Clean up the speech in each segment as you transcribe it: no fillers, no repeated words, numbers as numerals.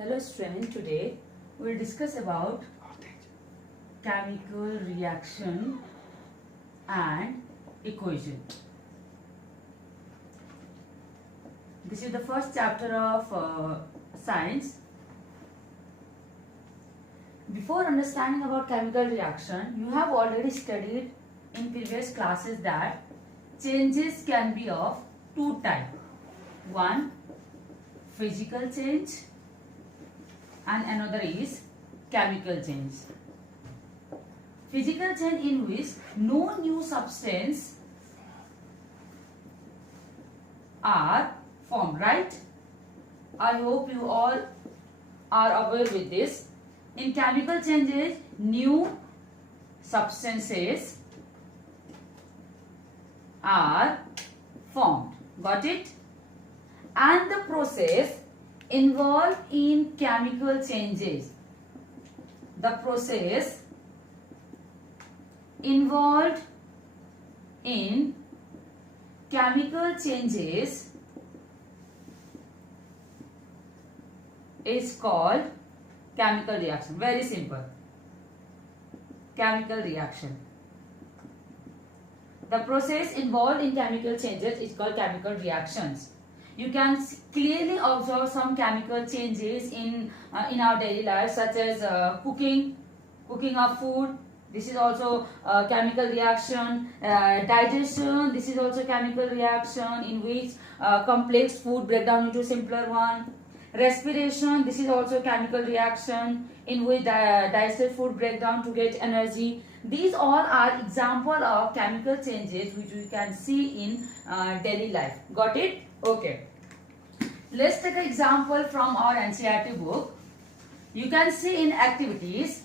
Hello student, today we will discuss about chemical reaction and equation. This is the first chapter of science. Before understanding about chemical reaction, you have already studied in previous classes that changes can be of two types. One, physical change, and another is chemical change. Physical change in which no new substance are formed, right? I hope you all are aware with this. In chemical changes, new substances are formed. Got it? And the process involved in chemical changes. The process involved in chemical changes is called chemical reaction. Very simple. Chemical reaction. The process involved in chemical changes is called chemical reactions. You can clearly observe some chemical changes in our daily life, such as cooking of food. This is also chemical reaction. Digestion. This is also chemical reaction in which complex food break down into simpler one. Respiration. This is also chemical reaction in which digested food break down to get energy. These all are example of chemical changes which we can see in daily life. Got it? Okay. Let's take an example from our NCERT book. You can see in activities.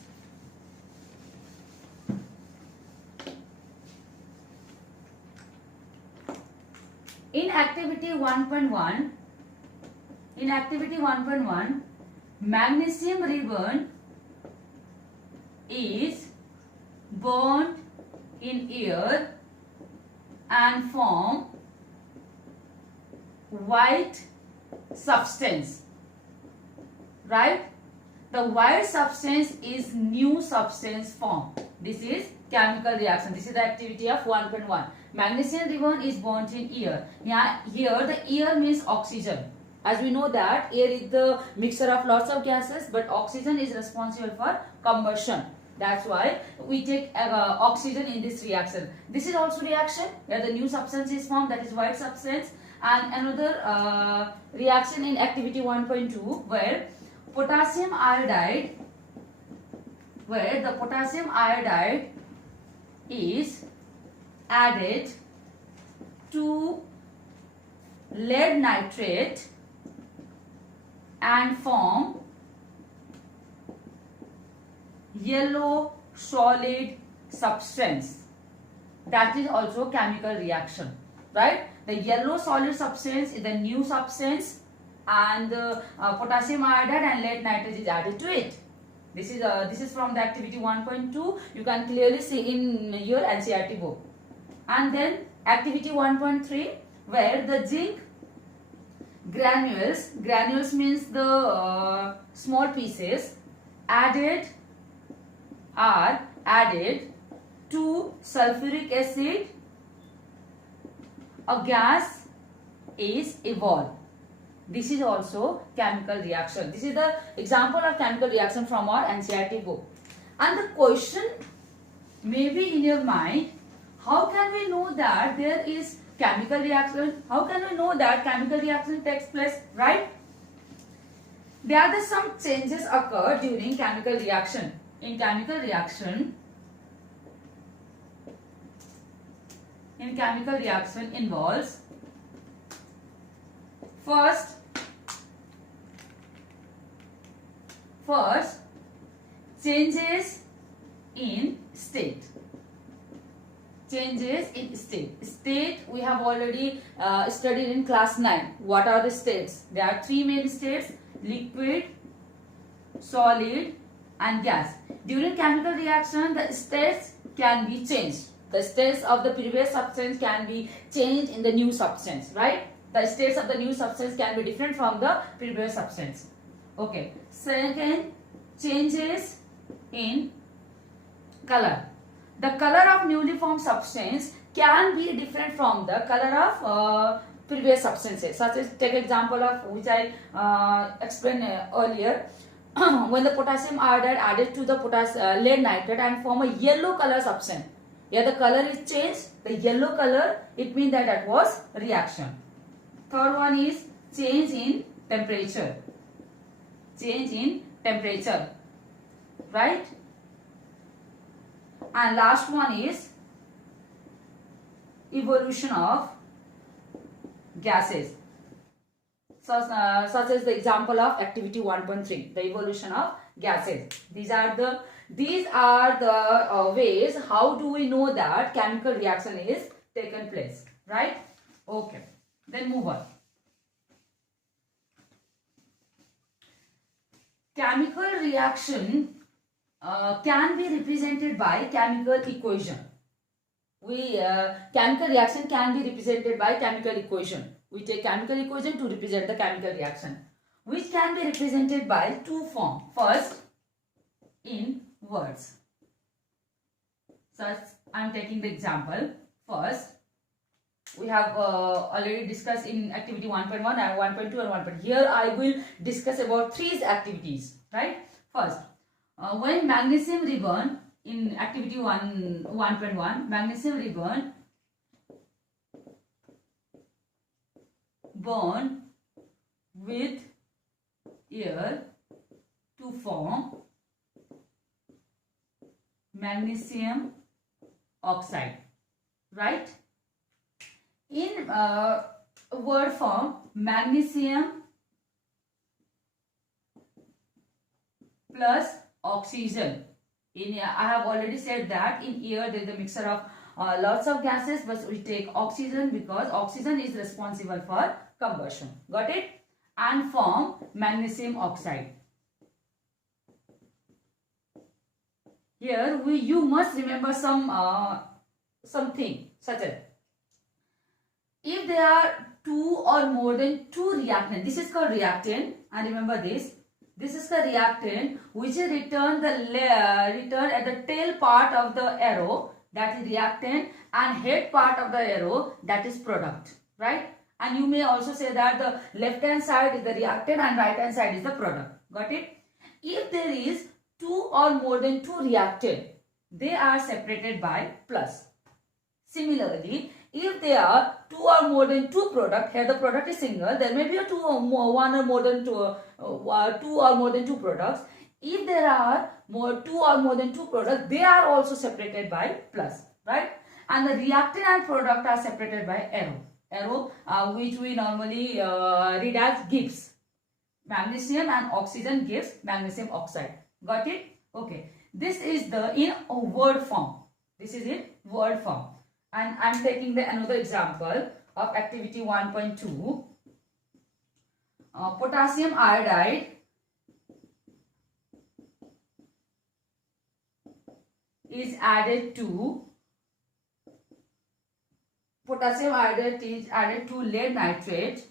In activity 1.1, magnesium ribbon is burned in air and form white substance, right? The white substance is new substance form. This is chemical reaction. This is the activity of 1.1. Magnesium ribbon is burnt in air. Here the air means oxygen. As we know that air is the mixture of lots of gases, but oxygen is responsible for combustion. That's why we take oxygen in this reaction. This is also reaction where the new substance is formed, that is white substance. And another reaction in activity 1.2 where the potassium iodide is added to lead nitrate and form yellow solid substance. That is also chemical reaction, right? The yellow solid substance is the new substance, and the potassium iodide and lead nitrate is added to it. This is from the activity 1.2. You can clearly see in your NCERT book. And then activity 1.3 where the zinc granules means the small pieces are added to sulfuric acid. A gas is evolved. This is also chemical reaction. This is the example of chemical reaction from our NCERT book. And the question may be in your mind, how can we know that there is chemical reaction? How can we know that chemical reaction takes place, right? There are some changes occur during chemical reaction. In chemical reaction involves first changes in state. State we have already studied in class 9. What are the states? There are three main states: liquid, solid and gas. During chemical reaction, the states can be changed. The states of the previous substance can be changed in the new substance, right? The states of the new substance can be different from the previous substance. Okay. Second, changes in color. The color of newly formed substance can be different from the color of previous substances. Such as, take example of which I explained earlier. When the potassium iodide added to the lead nitrate and form a yellow color substance. Here the color is changed, the yellow color, it means that that was reaction. Third one is change in temperature. Change in temperature, right? And last one is evolution of gases. So, such as the example of activity 1.3, the evolution of gases. These are the ways how do we know that chemical reaction is taken place, right? Okay, then move on. Chemical reaction can be represented by chemical equation. Chemical reaction can be represented by chemical equation. We take chemical equation to represent the chemical reaction, which can be represented by two forms. First, in words. So I am taking the example. First, we have already discussed in activity 1.1 and 1.2 and 1. Here I will discuss about three activities, right? First, when magnesium reburn in activity 1.1, magnesium reburn burn with air to form magnesium oxide, right? In word form, magnesium plus oxygen. I have already said that in air there is a mixture of lots of gases, but we take oxygen because oxygen is responsible for combustion. Got it? And form magnesium oxide. Here you must remember something such as, if there are two or more than two reactants, this is called reactant, and remember this is the reactant which is returned at the tail part of the arrow, that is reactant, and head part of the arrow, that is product, right? And you may also say that the left hand side is the reactant and right hand side is the product. Got it? If there is two or more than two reactant, they are separated by plus. Similarly, if there are two or more than two product, here the product is single, there may be a two or more than two products. If there are two or more than two products, they are also separated by plus, right? And the reactant and product are separated by arrow, which we normally read as Gibbs. Magnesium and oxygen gives magnesium oxide. Got it? Okay. This is in word form. This is in word form. And I am taking another example of activity 1.2. Potassium iodide is added to lead nitrate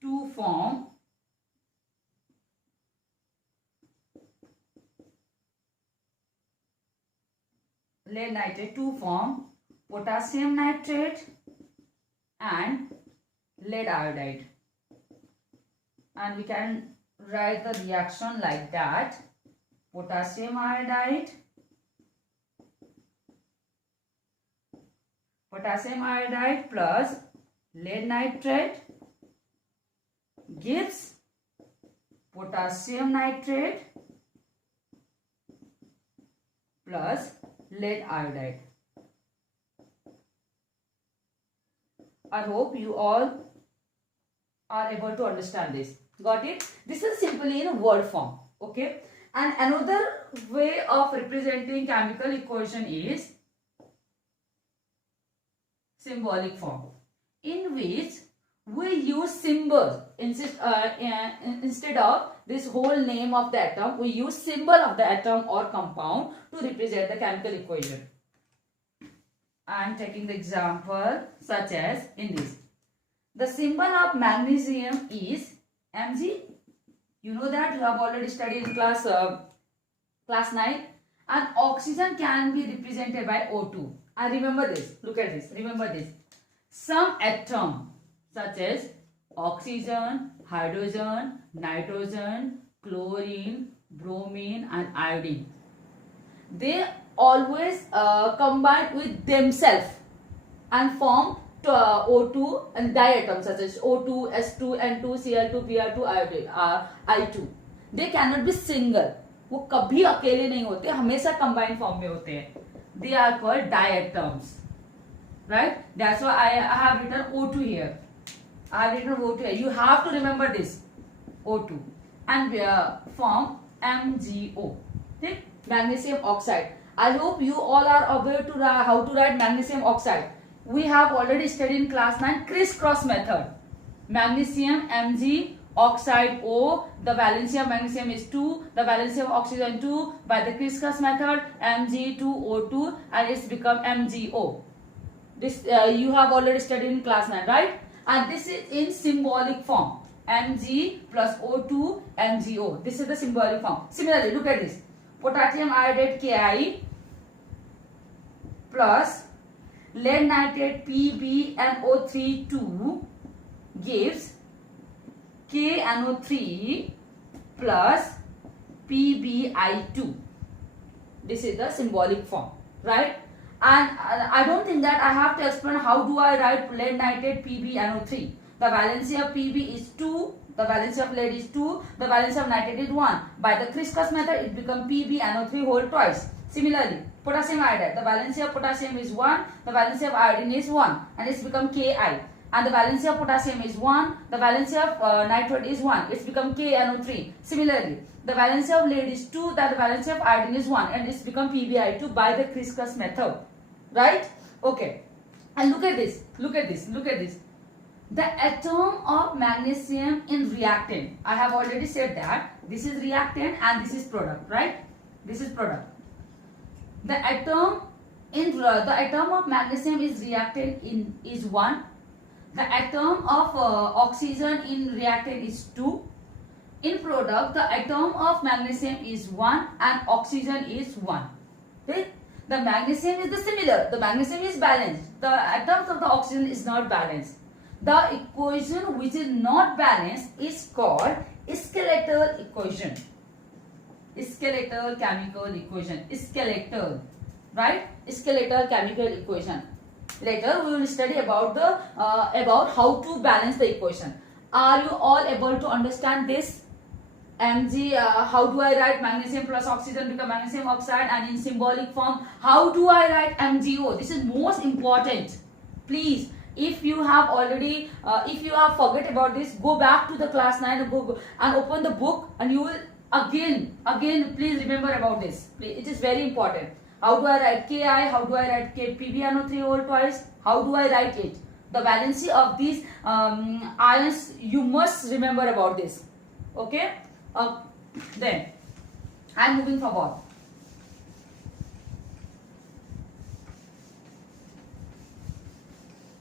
to form potassium nitrate and lead iodide. And we can write the reaction like that: potassium iodide plus lead nitrate gives potassium nitrate plus lead iodide. I hope you all are able to understand this. Got it? This is simply in word form. Okay. And another way of representing chemical equation is symbolic form, in which we use symbols instead of this whole name of the atom. We use symbol of the atom or compound to represent the chemical equation. I am taking the example such as in this. The symbol of magnesium is Mg. You know that, you have already studied in class 9. And oxygen can be represented by O2. And remember this, look at this, remember this. Some atom such as oxygen, hydrogen, nitrogen, chlorine, bromine and iodine, they always combine with themselves and form O2 and diatoms such as O2, S2, N2, Cl2, Br2, I2. They cannot be single. वो कभी अकेले नहीं होते, हमेशा combined form में होते हैं. They are called diatoms, right? That's why I have written O2 here. I have written O2 here. You have to remember this O2 and form MgO. Okay? Magnesium oxide. I hope you all are aware to how to write magnesium oxide. We have already studied in class 9 crisscross method. Magnesium Mg oxide O, the valency of magnesium is 2, the valency of oxygen 2. By the crisscross method, Mg2O2 and it's become MgO. This you have already studied in class 9, right? And this is in symbolic form. Mg plus O2 MgO. This is the symbolic form. Similarly, look at this. Potassium iodide Ki plus lead nitrate PbNO3 2 gives KNO3 plus PbI2. This is the symbolic form, right? And I don't think that I have to explain how do I write lead nitrate PbNO3. The valency of Pb is 2, the valency of lead is 2, the valency of nitrate is 1. By the crisscross method, it becomes PbNO3 whole twice. Similarly, potassium iodide, the valency of potassium is 1, the valency of iodine is 1, and it's become Ki. And the valency of potassium is 1, the valency of nitrate is 1, it's become KNO3. Similarly, the valency of lead is 2, that the valency of iodine is 1, and it's become PbI2 by the crisscross method, right? Okay, and look at this, look at this, look at this. The atom of magnesium in reactant, I have already said that this is reactant and this is product, right? This is product. The atom of magnesium is reactant is 1. The atom of oxygen in reactant is 2. In product, the atom of magnesium is 1 and oxygen is 1. Okay? The magnesium is the similar. The magnesium is balanced. The atoms of the oxygen is not balanced. The equation which is not balanced is called skeletal equation. Skeletal chemical equation. Skeletal, right? Skeletal chemical equation. Later we will study about the about how to balance the equation. Are you all able to understand this? Mg, how do I write magnesium plus oxygen become magnesium oxide, and in symbolic form, how do I write MgO? This is most important. Please, if you have already, if you have forget about this, go back to the class 9 and go and open the book, and you will again please remember about this. Please, it is very important. How do I write Ki? How do I write PbNO3 whole twice? How do I write it? The valency of these ions, you must remember about this. Okay? Then, I am moving forward.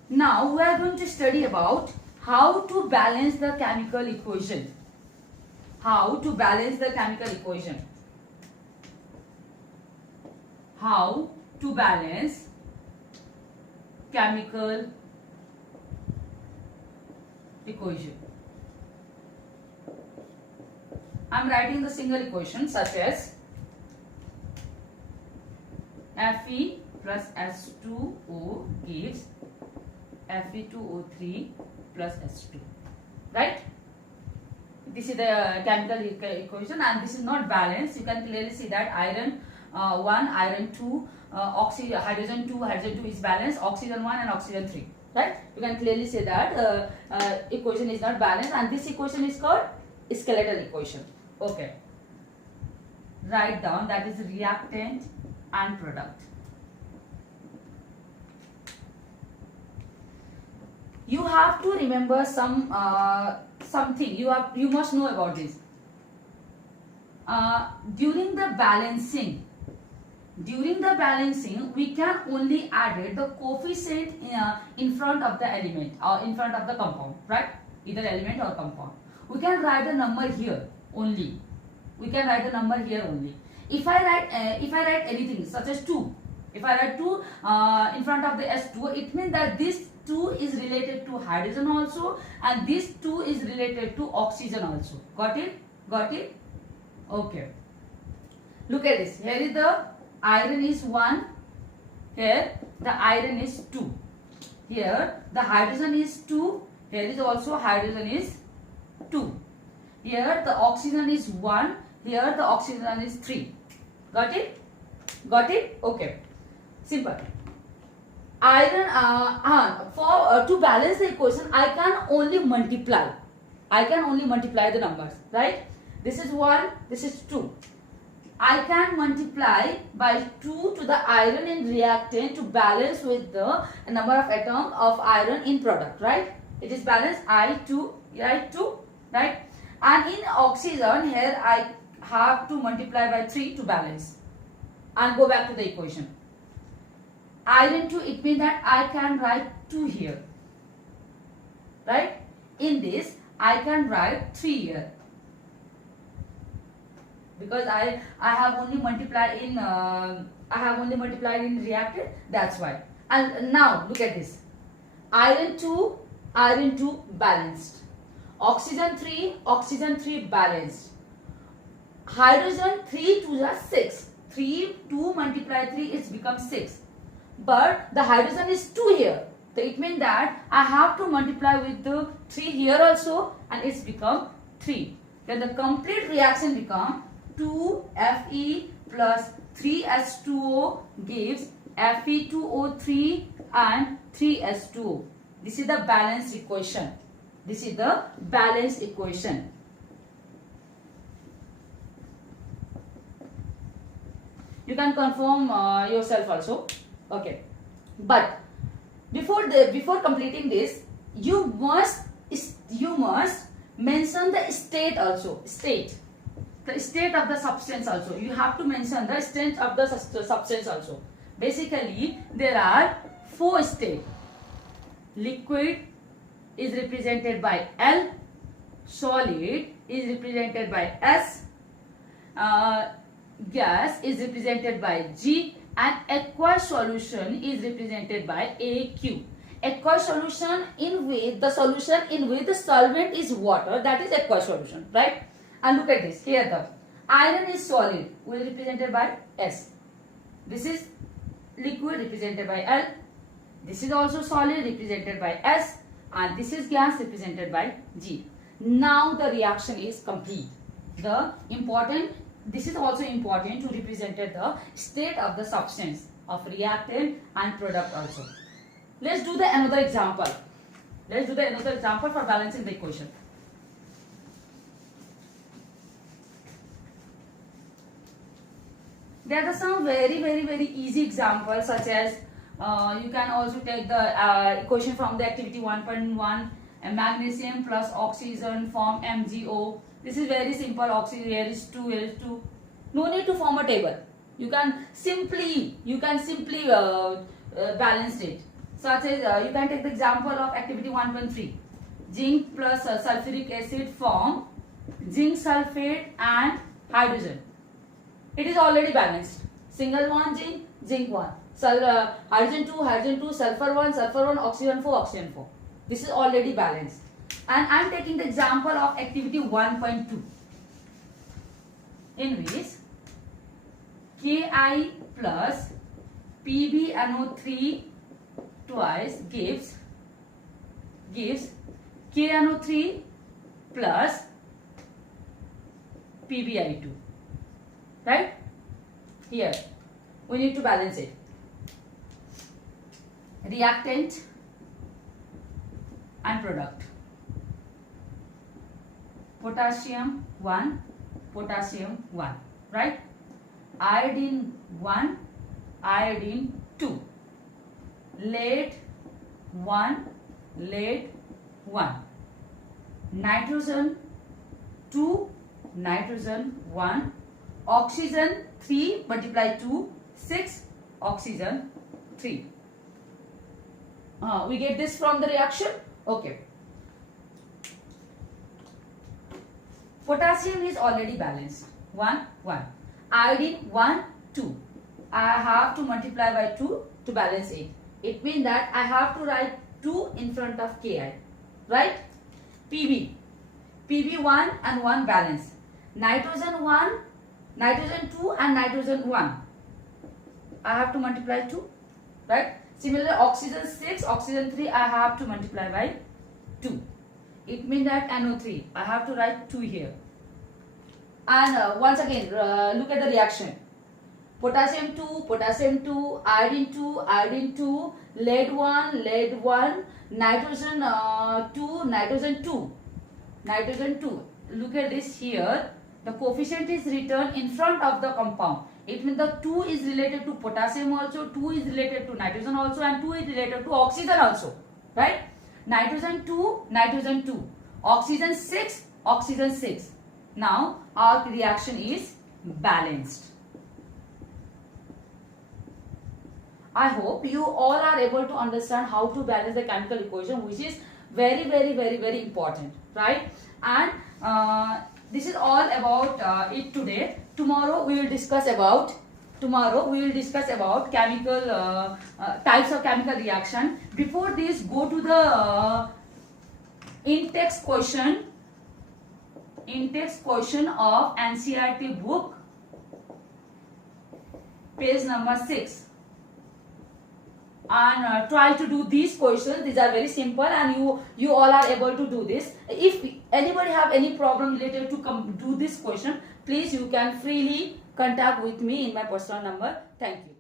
Now, we are going to study about how to balance the chemical equation. How to balance the chemical equation. How to balance chemical equation. I am writing the single equation such as Fe plus S2O gives Fe2O3 plus S2, right? This is the chemical equation, and this is not balanced. You can clearly see that iron 1, iron 2, hydrogen 2 is balanced, oxygen 1 and oxygen 3, right? You can clearly say that equation is not balanced, and this equation is called skeletal equation. Okay, write down that is reactant and product. You have to remember something. You must know about this. During the balancing during the balancing, we can only add the coefficient in front of the element or in front of the compound, right? Either element or compound. We can write the number here only. We can write the number here only. If I write anything such as 2, if I write 2 in front of the S2, it means that this 2 is related to hydrogen also, and this 2 is related to oxygen also. Got it? Got it? Okay. Look at this. Here is the iron is 1. Here the iron is 2. Here the hydrogen is 2. Here is also hydrogen is 2. Here the oxygen is 1. Here the oxygen is 3. Got it? Got it? Okay. Simple. Iron to balance the equation, I can only multiply. I can only multiply the numbers, right? This is 1, this is 2. I can multiply by 2 to the iron in reactant to balance with the number of atoms of iron in product, right? It is balanced I2, right? And in oxygen, here I have to multiply by 3 to balance. And go back to the equation. Iron 2, it means that I can write 2 here, right? In this, I can write 3 here. Because I have only multiplied in reactant, that's why. And now look at this. Iron 2 balanced. Oxygen 3 balanced. Hydrogen 3 to the 6. 2 multiply 3 is become 6. But the hydrogen is 2 here. So it means that I have to multiply with the 3 here also, and it's become 3. Then the complete reaction become 2Fe plus 3H2O gives Fe2O3 and 3H2O. This is the balanced equation. This is the balanced equation. You can confirm yourself also. Okay. But before completing this, you must mention the state also. The state of the substance also. You have to mention the state of the substance also. Basically, there are 4 states. Liquid is represented by L. Solid is represented by S. Gas is represented by G. And aqueous solution is represented by AQ. Aqueous solution in which the solvent is water, that is aqueous solution, right? And look at this. Here the iron is solid, will be represented by S. This is liquid represented by L. This is also solid represented by S. And this is gas represented by G. Now the reaction is complete. This is also important to represent the state of the substance of reactant and product also. Let's do another example. Let's do another example for balancing the equation. There are some very easy examples, such as you can also take the equation from the activity 1.1, magnesium plus oxygen form MgO. This is very simple. Oxygen, here is 2, here is 2. No need to form a table. You can simply balance it. Such as you can take the example of activity 1.3. Zinc plus sulfuric acid form zinc sulfate and hydrogen. It is already balanced. Single one zinc, zinc 1. Hydrogen 2, sulfur 1, oxygen 4, oxygen 4. This is already balanced. And I am taking the example of activity 1.2, in which Ki plus PbNO3 twice gives KNO3 plus PbI2. Right? Here we need to balance it. Reactant and product. Potassium 1, potassium 1, right? Iodine 1, iodine 2. Lead 1, lead 1. Nitrogen 2, nitrogen 1. Oxygen 3 multiply 2, 6, oxygen 3. We get this from the reaction. Okay. Potassium is already balanced. 1, 1. Iodine 1, 2. I have to multiply by 2 to balance it. It means that I have to write 2 in front of Ki. Right? Pb. Pb 1 and 1 balance. Nitrogen 1, nitrogen 2 and nitrogen 1. I have to multiply 2. Right? Similarly, oxygen 6, oxygen 3, I have to multiply by 2. It means that NO3, I have to write 2 here. And once again, look at the reaction. Potassium 2, iodine 2, iodine 2, lead 1, nitrogen 2, nitrogen 2, nitrogen 2. Look at this here. The coefficient is written in front of the compound. It means the 2 is related to potassium also, 2 is related to nitrogen also, and 2 is related to oxygen also. Right? Nitrogen 2, nitrogen 2. Oxygen 6, oxygen 6. Now, our reaction is balanced. I hope you all are able to understand how to balance the chemical equation, which is very, very, very, very important. Right? And this is all about it today. Tomorrow we will discuss about chemical types of chemical reaction. Before this, go to the in-text question of NCERT book, page number 6, and try to do these questions. These are very simple, and you all are able to do this. If anybody have any problem related to do this question, please you can freely contact with me in my personal number. Thank you.